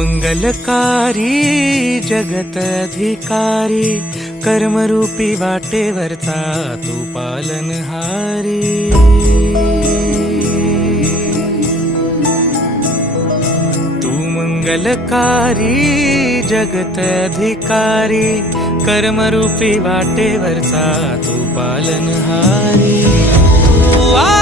मंगलकारी जगत अधिकारी, कर्मरूपी वाटेवरचा तू पालनहारी। तू मंगलकारी जगत अधिकारी, कर्मरूपी वाटेवरचा तू पालनहारी। तू